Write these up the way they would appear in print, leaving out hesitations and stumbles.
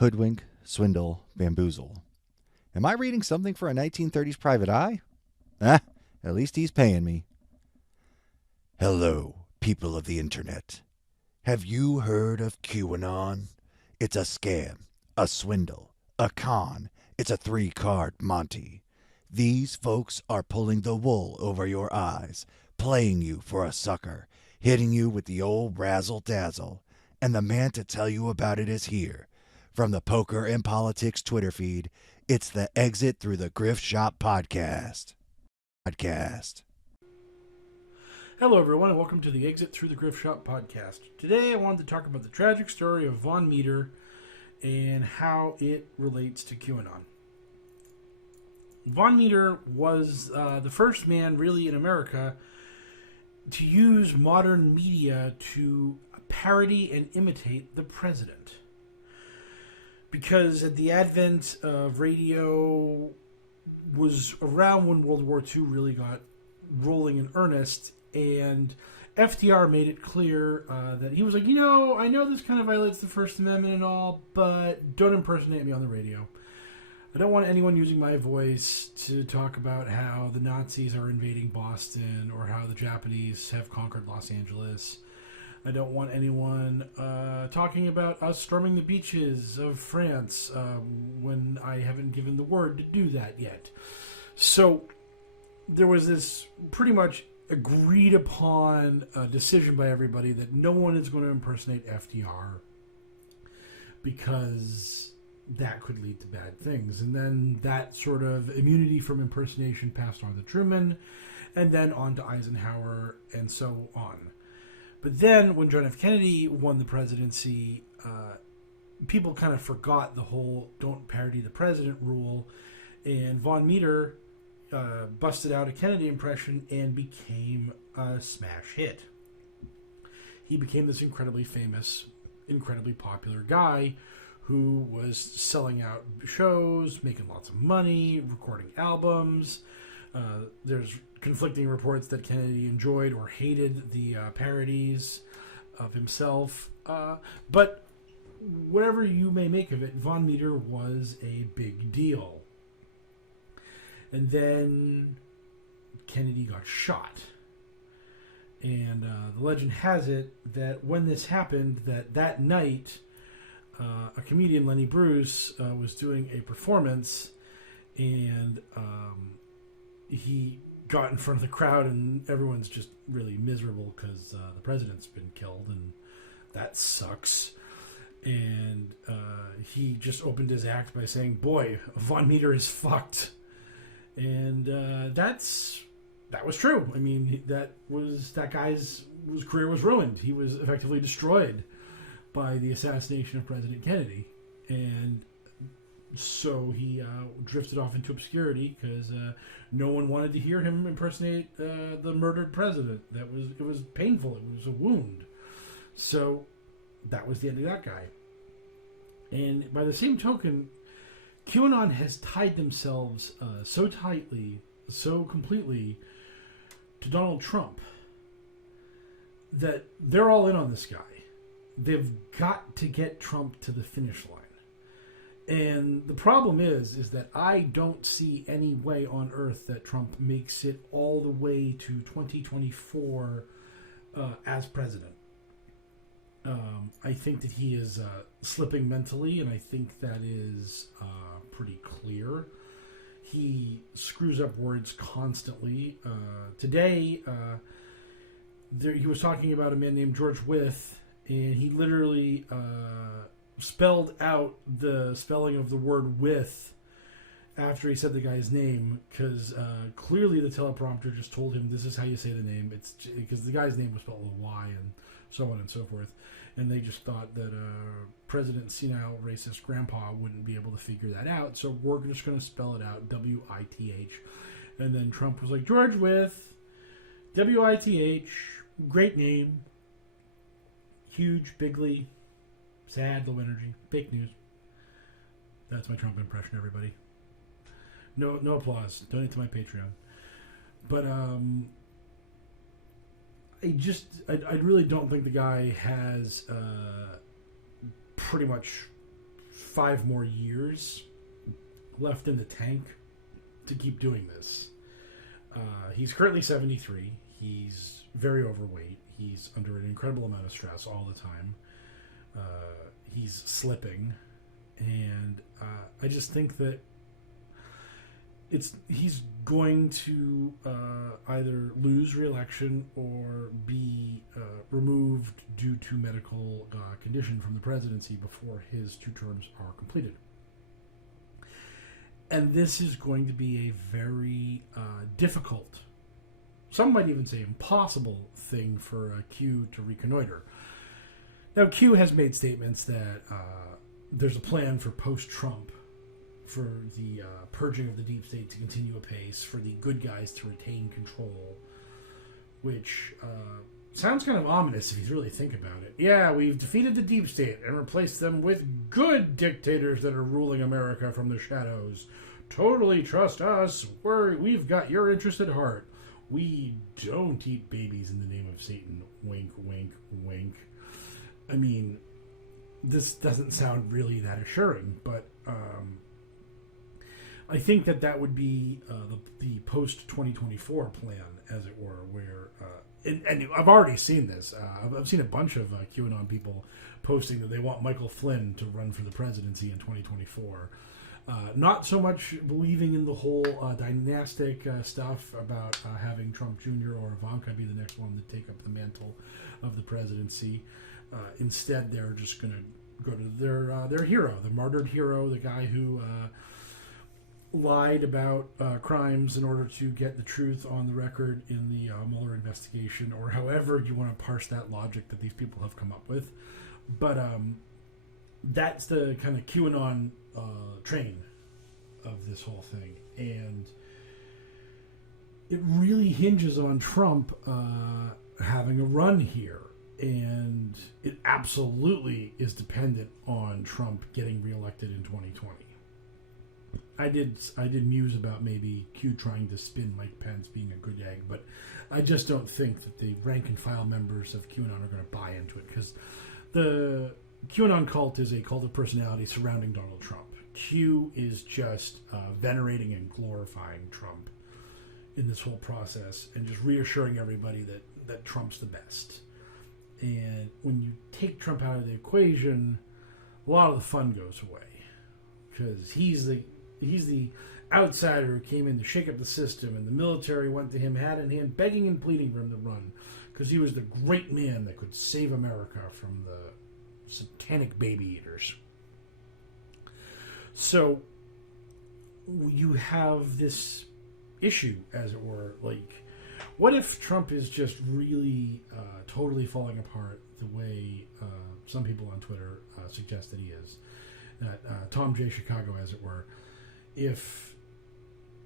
Hoodwink, swindle, bamboozle. Am I reading something for a 1930s private eye? Ah, at least he's paying me. Hello, people of the internet. Have you heard of QAnon? It's a scam, a swindle, a con. It's a three-card Monty. These folks are pulling the wool over your eyes, playing you for a sucker, hitting you with the old razzle-dazzle. And the man to tell you about it is here. From the Poker and Politics Twitter feed, it's the Exit Through the Grift Shop podcast. Hello, everyone, and welcome to the Exit Through the Grift Shop podcast. Today, I wanted to talk about the tragic story of Vaugh Meader and how it relates to QAnon. Vaugh Meader was the first man, really, in America to use modern media to parody and imitate the president. Because at the advent of radio was around when World War II really got rolling in earnest, and FDR made it clear that he was like, I know this kind of violates the First Amendment and all, but don't impersonate me on the radio. I don't want anyone using my voice to talk about how the Nazis are invading Boston or how the Japanese have conquered Los Angeles. I don't want anyone talking about us storming the beaches of France when I haven't given the word to do that yet. So there was this pretty much agreed upon decision by everybody that no one is going to impersonate FDR because that could lead to bad things. And then that sort of immunity from impersonation passed on to Truman and then on to Eisenhower and so on. But then when John F. Kennedy won the presidency, people kind of forgot the whole don't parody the president rule, and Vaugh Meader busted out a Kennedy impression and became a smash hit. He became this incredibly famous, incredibly popular guy who was selling out shows, making lots of money, recording albums. There's conflicting reports that Kennedy enjoyed or hated the parodies of himself. But whatever you may make of it, Vaugh Meader was a big deal. And then Kennedy got shot. And the legend has it that when this happened, that night, a comedian, Lenny Bruce, was doing a performance, and he got in front of the crowd, and everyone's just really miserable because the president's been killed, and that sucks. And he just opened his act by saying, "Boy, Vaugh Meader is fucked." And that was true. I mean, that guy's career was ruined. He was effectively destroyed by the assassination of President Kennedy, and so he drifted off into obscurity because no one wanted to hear him impersonate the murdered president. It was painful. It was a wound. So that was the end of that guy. And by the same token, QAnon has tied themselves so tightly, so completely to Donald Trump that they're all in on this guy. They've got to get Trump to the finish line. And the problem is that I don't see any way on earth that Trump makes it all the way to 2024 as president. I think that he is slipping mentally, and I think that is pretty clear. He screws up words constantly. Today, he was talking about a man named George Wythe, and he literally spelled out the spelling of the word with after he said the guy's name, because clearly the teleprompter just told him this is how you say the name. It's because the guy's name was spelled with a Y and so on and so forth, and they just thought that President senile racist grandpa wouldn't be able to figure that out, so we're just going to spell it out, W-I-T-H. And then Trump was like, George Wythe, W-I-T-H, great name, huge, bigly, sad, low energy, fake news. That's my Trump impression, everybody. No applause. Donate to my Patreon. But I really don't think the guy has pretty much 5 more years left in the tank to keep doing this. He's currently 73. He's very overweight. He's under an incredible amount of stress all the time. He's slipping. And I just think that he's going to either lose re-election or be removed due to medical condition from the presidency before his 2 terms are completed. And this is going to be a very difficult, some might even say impossible thing for Q to reconnoiter. Now, Q has made statements that there's a plan for post-Trump for the purging of the deep state to continue apace, for the good guys to retain control, which sounds kind of ominous if you really think about it. Yeah, we've defeated the deep state and replaced them with good dictators that are ruling America from the shadows. Totally trust us. We've got your interest at heart. We don't eat babies in the name of Satan. Wink, wink, wink. I mean, this doesn't sound really that assuring, but I think that would be the post-2024 plan, as it were, where... And I've already seen this. I've seen a bunch of QAnon people posting that they want Michael Flynn to run for the presidency in 2024. Not so much believing in the whole dynastic stuff about having Trump Jr. or Ivanka be the next one to take up the mantle of the presidency. Instead, they're just going to go to their hero, the martyred hero, the guy who lied about crimes in order to get the truth on the record in the Mueller investigation, or however you want to parse that logic that these people have come up with. But that's the kind of QAnon train of this whole thing. And it really hinges on Trump having a run here. And it absolutely is dependent on Trump getting reelected in 2020. I did muse about maybe Q trying to spin Mike Pence being a good egg, but I just don't think that the rank and file members of QAnon are going to buy into it, because the QAnon cult is a cult of personality surrounding Donald Trump. Q is just venerating and glorifying Trump in this whole process and just reassuring everybody that Trump's the best. And when you take Trump out of the equation, a lot of the fun goes away, because he's the outsider who came in to shake up the system, and the military went to him hand in hand, begging and pleading for him to run, because he was the great man that could save America from the satanic baby eaters. So you have this issue, as it were, like, what if Trump is just really totally falling apart the way some people on Twitter suggest that he is? Tom J. Chicago, as it were. If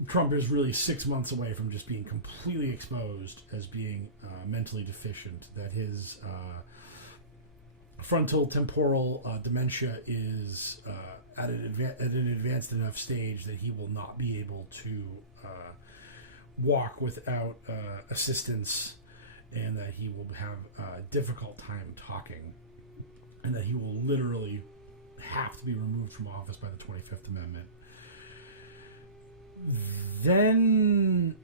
Trump is really 6 months away from just being completely exposed as being mentally deficient, that his frontal temporal dementia is at an advanced enough stage that he will not be able to walk without assistance, and that he will have a difficult time talking, and that he will literally have to be removed from office by the 25th Amendment, then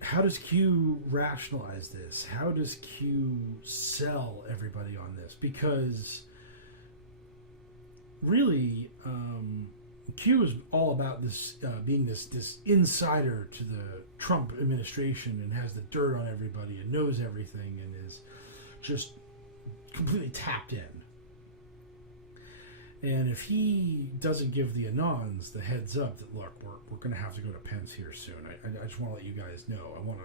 how does Q rationalize this? How does Q sell everybody on this? Because really, Q is all about this being this insider to the Trump administration, and has the dirt on everybody and knows everything and is just completely tapped in. And if he doesn't give the Anons the heads up that, look, we're going to have to go to Pence here soon. I just want to let you guys know. I want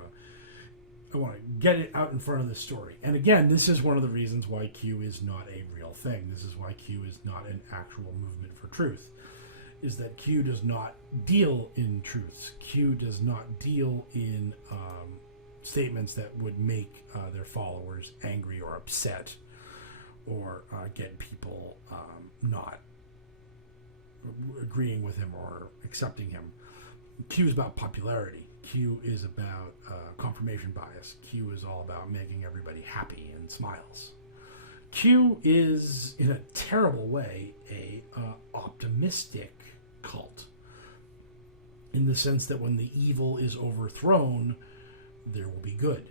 to get it out in front of this story. And again, this is one of the reasons why Q is not a real thing. This is why Q is not an actual movement for truth. Is that Q does not deal in truths. Q does not deal in statements that would make their followers angry or upset, or get people not agreeing with him or accepting him. Q is about popularity. Q is about confirmation bias. Q is all about making everybody happy and smiles. Q is, in a terrible way, a optimistic cult, in the sense that when the evil is overthrown, there will be good,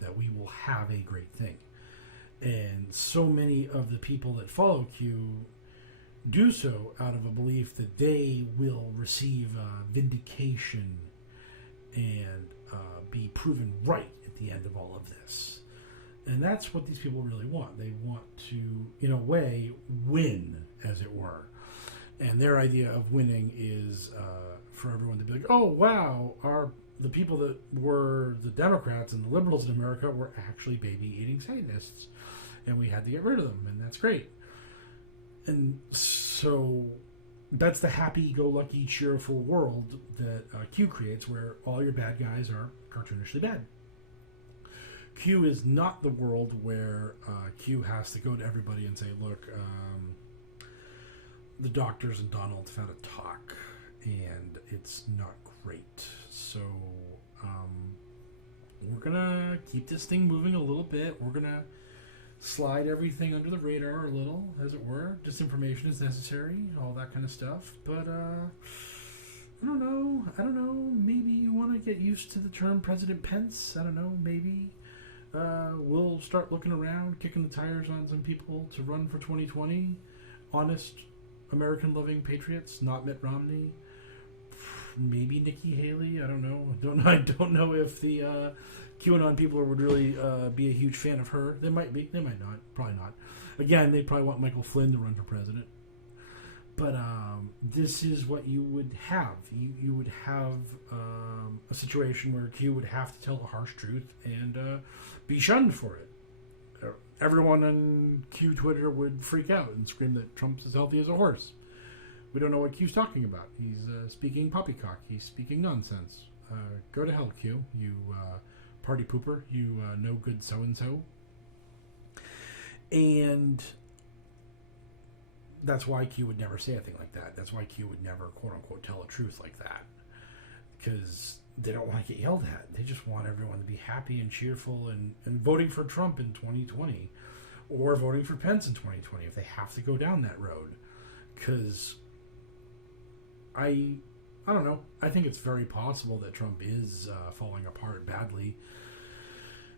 that we will have a great thing. And so many of the people that follow Q do so out of a belief that they will receive vindication and be proven right at the end of all of this. And that's what these people really want. They want to, in a way, win, as it were. And their idea of winning is for everyone to be like, oh, wow, the people that were the Democrats and the liberals in America were actually baby-eating Satanists. And we had to get rid of them, and that's great. And so that's the happy-go-lucky, cheerful world that Q creates, where all your bad guys are cartoonishly bad. Q is not the world where Q has to go to everybody and say, look, the doctors and Donald have had a talk, and it's not great. So we're going to keep this thing moving a little bit. We're going to slide everything under the radar a little, as it were. Disinformation is necessary, all that kind of stuff. But I don't know. Maybe you want to get used to the term President Pence. I don't know. Maybe we'll start looking around, kicking the tires on some people to run for 2020. Honest, American-loving patriots, not Mitt Romney. Maybe Nikki Haley. I don't know. I don't know if the QAnon people would really be a huge fan of her. They might be. They might not. Probably not. Again, they probably want Michael Flynn to run for president. But this is what you would have. You would have a situation where Q would have to tell the harsh truth and be shunned for it. Everyone on Q Twitter would freak out and scream that Trump's as healthy as a horse. We don't know what Q's talking about. He's speaking poppycock. He's speaking nonsense. Go to hell, Q. You party pooper. You no good so-and-so. And that's why Q would never say a thing like that. That's why Q would never, quote-unquote, tell a truth like that. Because they don't want to get yelled at. They just want everyone to be happy and cheerful and voting for Trump in 2020. Or voting for Pence in 2020 if they have to go down that road. Because I don't know. I think it's very possible that Trump is falling apart badly.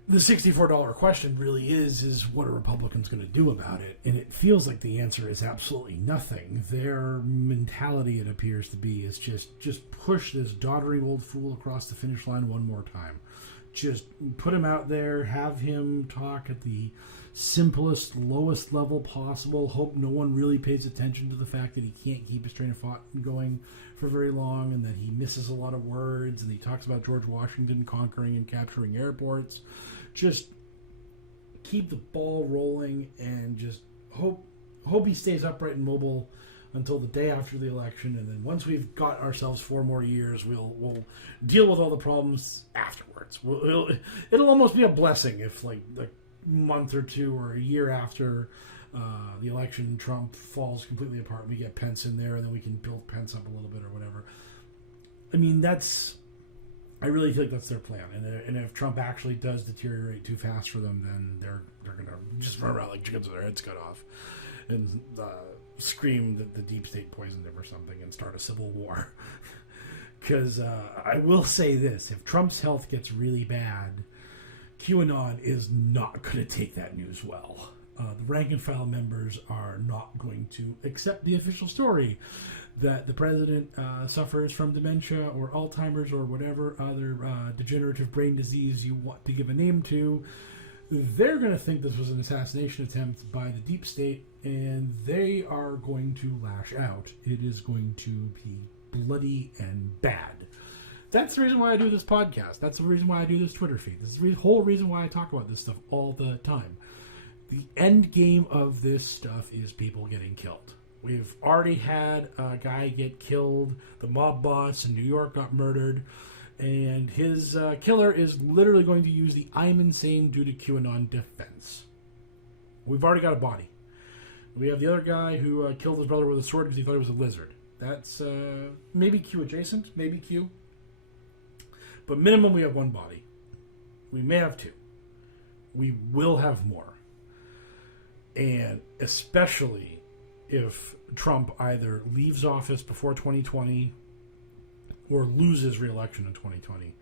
The $64 question really is what are Republicans going to do about it? And it feels like the answer is absolutely nothing. Their mentality, it appears to be, is just push this doddering old fool across the finish line one more time. Just put him out there, have him talk at the simplest, lowest level possible, hope no one really pays attention to the fact that he can't keep his train of thought going for very long, and that he misses a lot of words, and he talks about George Washington conquering and capturing airports. Just keep the ball rolling and just hope he stays upright and mobile until the day after the election, and then once we've got ourselves 4 more years, we'll deal with all the problems afterwards. It'll almost be a blessing if like a month or two or a year after the election, Trump falls completely apart and we get Pence in there, and then we can build Pence up a little bit or whatever. I mean, I really think that's their plan. And if Trump actually does deteriorate too fast for them, then they're going to just run around like chickens with their heads cut off and scream that the deep state poisoned him or something and start a civil war. Because I will say this, if Trump's health gets really bad, QAnon is not going to take that news well. The rank and file members are not going to accept the official story that the president suffers from dementia or Alzheimer's or whatever other degenerative brain disease you want to give a name to. They're going to think this was an assassination attempt by the deep state, and they are going to lash out. It is going to be bloody and bad. That's the reason why I do this podcast. That's the reason why I do this Twitter feed. This is the whole reason why I talk about this stuff all the time. The end game of this stuff is people getting killed. We've already had a guy get killed. The mob boss in New York got murdered. And his killer is literally going to use the I'm insane due to QAnon defense. We've already got a body. We have the other guy who killed his brother with a sword because he thought it was a lizard. That's maybe Q adjacent, maybe Q. But minimum we have 1 body. We may have 2. We will have more. And especially if Trump either leaves office before 2020 or loses re-election in 2020,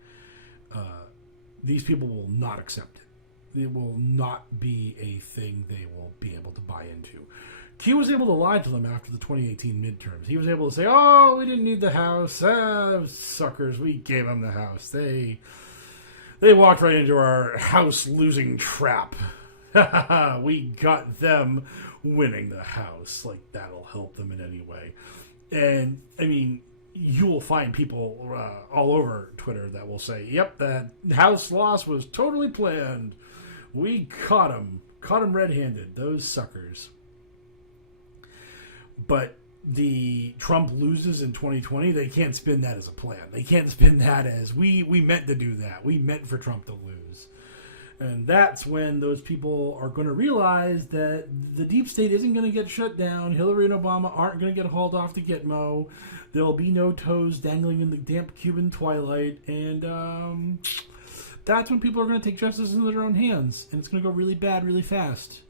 these people will not accept it. It will not be a thing they will be able to buy into. Q was able to lie to them after the 2018 midterms. He was able to say, "Oh, we didn't need the House. Suckers, we gave them the House. They walked right into our House losing trap. We got them winning the House. Like, that'll help them in any way." And, I mean, you will find people all over Twitter that will say, "Yep, that House loss was totally planned. We caught them red-handed, those suckers." But the Trump loses in 2020, they can't spin that as a plan. They can't spin that as, we meant to do that. We meant for Trump to lose. And that's when those people are going to realize that the deep state isn't going to get shut down. Hillary and Obama aren't going to get hauled off to Gitmo. There will be no toes dangling in the damp Cuban twilight. And that's when people are going to take justice into their own hands. And it's going to go really bad really fast.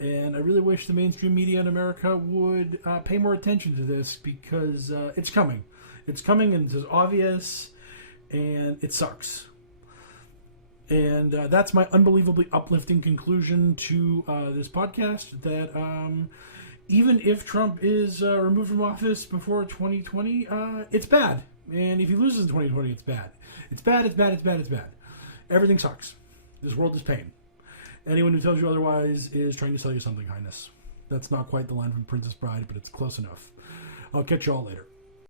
And I really wish the mainstream media in America would pay more attention to this, because it's coming. It's coming, and it's obvious, and it sucks. And that's my unbelievably uplifting conclusion to this podcast, that even if Trump is removed from office before 2020, it's bad. And if he loses in 2020, it's bad. It's bad, it's bad, it's bad, it's bad. Everything sucks. This world is pain. Anyone who tells you otherwise is trying to sell you something, Highness. That's not quite the line from Princess Bride, but it's close enough. I'll catch you all later.